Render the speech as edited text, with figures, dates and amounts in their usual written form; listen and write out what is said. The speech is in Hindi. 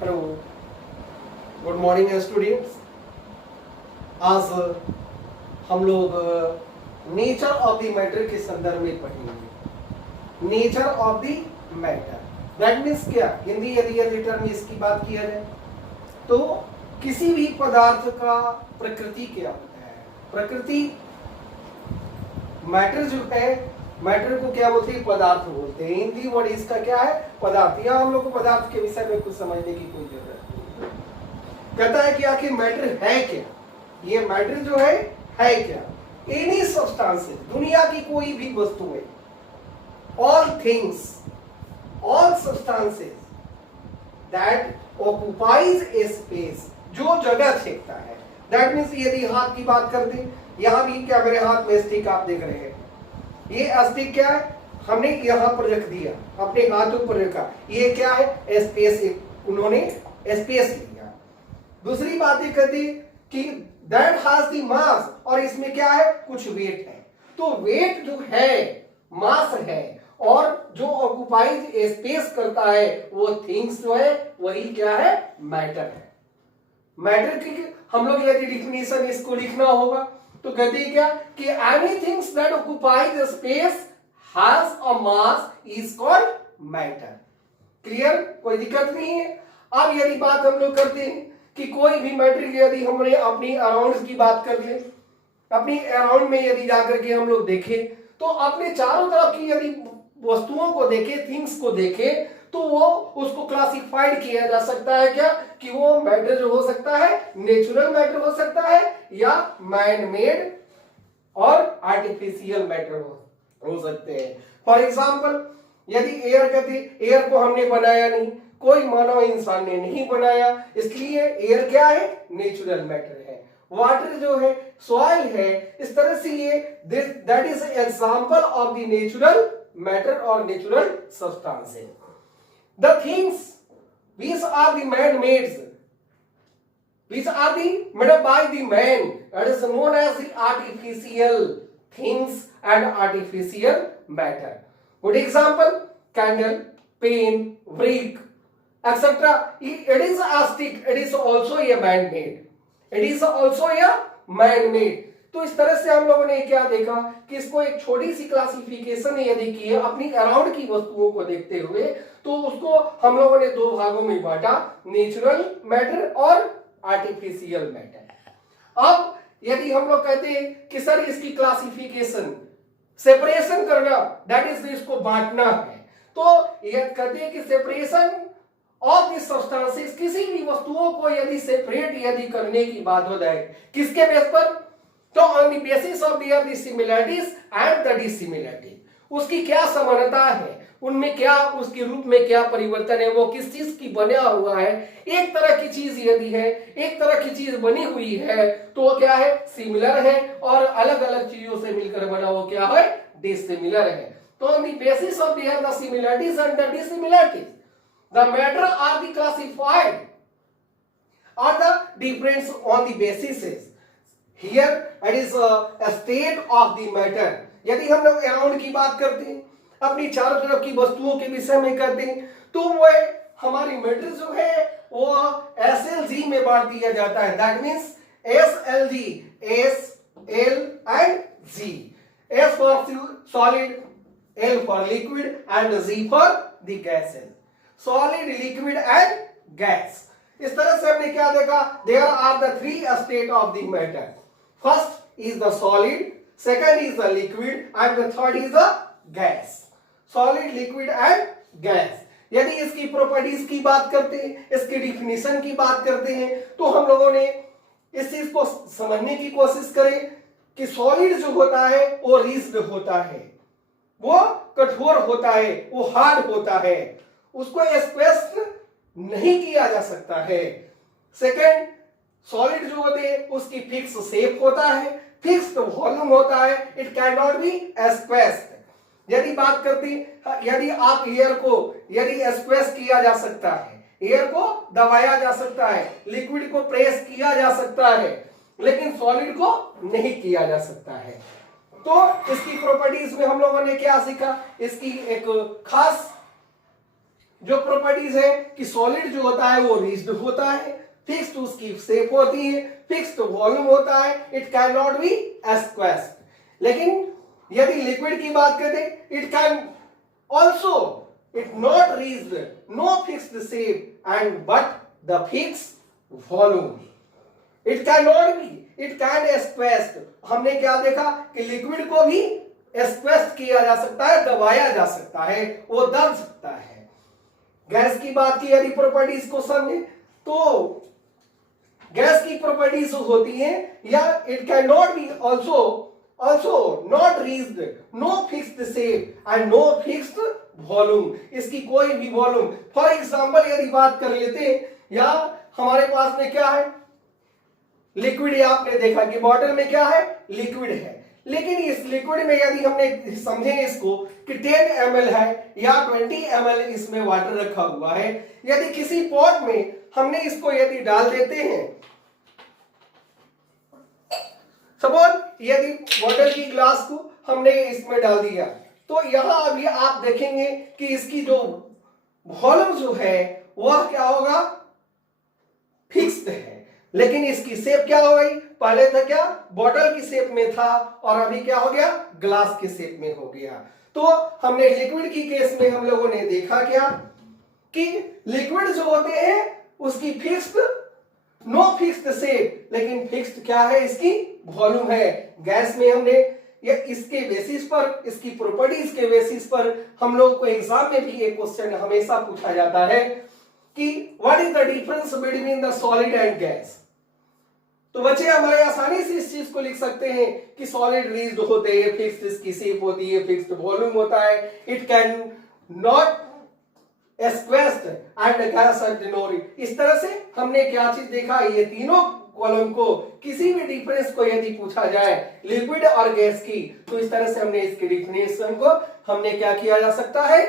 Hello, good morning students. आज हम लोग नेचर ऑफ द मैटर के संदर्भ में पढ़ेंगे। Nature of the matter that means क्या, हिंदी यदि टर्म इसकी बात किया जाए तो किसी भी पदार्थ का प्रकृति क्या होता है। प्रकृति, मैटर जो है, मैटर को क्या बोलते हैं? पदार्थ बोलते हैं। हिंदी वर्ड इसका क्या है? पदार्थ। यहाँ हम लोग को पदार्थ के विषय में कुछ समझने की कोई जरूरत नहीं। कहता है कि आखिर मैटर है क्या? ये मैटर जो है क्या? एनी सब्सटेंसेस, दुनिया की कोई भी वस्तुएं, all things, all substances that occupies A space, जो जगह छेकता है। दैट मीन्स यदि हाथ की बात कर दें, यहां भी क्या मेरे हाथ में स्टिक आप देख रहे हैं, ये स्टिक क्या है? हमने यहां पर रख दिया, अपने हाथों पर रखा, ये क्या है? स्पेस, उन्होंने स्पेस लिया। दूसरी बात ये कहती कि दैट हैज द मास, और इसमें क्या है? कुछ वेट है। तो वेट जो है, मास है, और जो ऑक्युपाइज स्पेस करता है वो थिंग्स जो है वही क्या है? मैटर है। मैटर की हम लोग यदि डिफिनेशन इसको लिखना होगा तो कहते हैं क्या कि anything that occupies space has a mass is called matter. Clear? कोई दिक्कत नहीं है। अब यदि बात हम लोग करते हैं कि कोई भी मैटर, यदि हमने अपनी अराउंड की बात कर ले, अपनी अराउंड में यदि जाकर के हम लोग देखें तो अपने चारों तरफ की यदि वस्तुओं को देखें, थिंग्स को देखें, तो वो उसको क्लासिफाइड किया जा सकता है क्या कि वो मैटर जो हो सकता है नेचुरल मैटर हो सकता है या मैन मेड और आर्टिफिशियल मैटर हो सकते हैं। फॉर एग्जाम्पल, यदि एयर कहते, एयर को हमने बनाया नहीं, कोई मानव इंसान ने नहीं बनाया, इसलिए एयर क्या है? नेचुरल मैटर है। वाटर जो है, सॉइल है, इस तरह से ये that is example of the natural matter और natural substance. The things which are the man-made, which are the made by the man, that is known as the artificial things and artificial matter. Good example: candle, pen, brick, etc. It is a stick. It is also a man-made. It is also a man-made. तो इस तरह से हम लोगों ने क्या देखा कि इसको एक छोटी सी क्लासिफिकेशन यदि की है अपनी अराउंड की वस्तुओं को देखते हुए, तो उसको हम लोगों ने दो भागों में बांटा, नेचुरल मैटर और आर्टिफिशियल मैटर। अब यदि हम लोग कहते हैं कि सर इसकी क्लासिफिकेशन, सेपरेशन करना, दैट इज इसको बांटना है, तो यह कहते हैं कि सेपरेशन ऑफ द सब्सटेंसेस, किसी भी वस्तुओं को यदि सेपरेट यदि करने की बात हो जाए, किसके बेस पर? तो on the basis of there similarities and the dissimilarity, उसकी क्या समानता है, उनमें क्या, उसके रूप में क्या परिवर्तन है, वो किस चीज की बना हुआ है। एक तरह की चीज यदि है, एक तरह की चीज बनी हुई है तो वो क्या है? सिमिलर है, और अलग अलग चीजों से मिलकर बना वो क्या है? डिसिमिलर है। तो on the basis of there the similarities and the dissimilarities, the matter are the classified or the difference on the basis. Here it is a state of the matter. यदि हम लोग अराउंड की बात करते हैं, अपनी चारों तरफ की वस्तुओं के विषय में करते हैं, तो वो हमारी मैटर जो है वो SLG में बांट दिया जाता है। That means SLG, S, L and G. S for solid, L for liquid and G for the gases. Solid, liquid and gas. इस तरह से हमने क्या देखा? There are the three states of the matter. First is the solid, second is the liquid and the third is the gas. Solid, liquid and gas. यदि इसकी प्रॉपर्टीज की बात करते हैं, इसकी डिफिनीशन की बात करते हैं, तो हम लोगों ने इस चीज को समझने की कोशिश करें कि सॉलिड जो होता है वो रिजिड होता है, वो कठोर होता है, वो हार्ड होता है, उसको स्पेस नहीं किया जा सकता है। सेकेंड, सॉलिड जो होते हैं उसकी फिक्स शेप होता है, फिक्स्ड वॉल्यूम होता है, इट कैन नॉट बी स्क्वेस्ड। यदि बात करती, यदि आप एयर को यदि स्क्वेस किया जा सकता है, एयर को दबाया जा सकता है, लिक्विड को प्रेस किया जा सकता है, लेकिन सॉलिड को नहीं किया जा सकता है। तो इसकी प्रॉपर्टीज में हम लोगों ने क्या सीखा? इसकी एक खास जो प्रॉपर्टीज है कि सॉलिड जो होता है वो रिजिड होता है, फिक्स्ड उसकी शेप होती है, फिक्स्ड वॉल्यूम होता है, it can not be squeezed. लेकिन यदि लिक्विड की बात करें, it can also it not rigid, no fixed shape and but the fixed volume, it can not be, it can squeezed. हमने क्या देखा कि लिक्विड को भी एक्वेस्ट किया जा सकता है, दबाया जा सकता है, वो दब सकता है। गैस की बात की यदि प्रॉपर्टीज को समझे तो गैस की प्रॉपर्टीज होती है या it can not be also not rigid, no fixed shape and no fixed volume, इसकी कोई भी वॉल्यूम। फॉर एग्जांपल यदि बात कर लेते हैं, या हमारे पास में क्या है लिक्विड, आपने देखा कि बॉटल में क्या है लिक्विड है, लेकिन इस लिक्विड में यदि हमने समझे इसको कि 10 ml है या 20 ml इसमें वाटर रखा हुआ है, यदि किसी पॉट में हमने इसको यदि डाल देते हैं, सपोज यदि वाटर की ग्लास को हमने इसमें डाल दिया, तो यहां अभी आप देखेंगे कि इसकी जो वॉल्यूम जो है वह क्या होगा फिक्स्ड है, लेकिन इसकी शेप क्या हो गई, पहले था क्या बॉटल की शेप में था और अभी क्या हो गया ग्लास की शेप में हो गया। तो हमने लिक्विड की केस में हम लोगों ने देखा क्या कि लिक्विड जो होते हैं उसकी फिक्स्ड नो फिक्स्ड शेप, लेकिन फिक्स्ड क्या है इसकी वॉल्यूम है। गैस में हमने या इसके बेसिस पर, इसकी प्रॉपर्टीज के बेसिस पर हम लोग को एग्जाम में भी एक क्वेश्चन हमेशा पूछा जाता है कि what is the difference between the solid and gas. तो बच्चे हमारे आसानी से इस चीज को लिख सकते हैं कि सॉलिड रिजिड होते हैं, फिक्स्ड इसकी शेप होती है, फिक्स्ड वॉल्यूम होता है, it can not squeezed and gas ordinary. इस तरह से हमने क्या चीज देखा, ये तीनों कॉलम को किसी भी डिफरेंस को यदि पूछा जाए लिक्विड और गैस की, तो इस तरह से हमने इसके डिफिनेशन को हमने क्या किया जा सकता है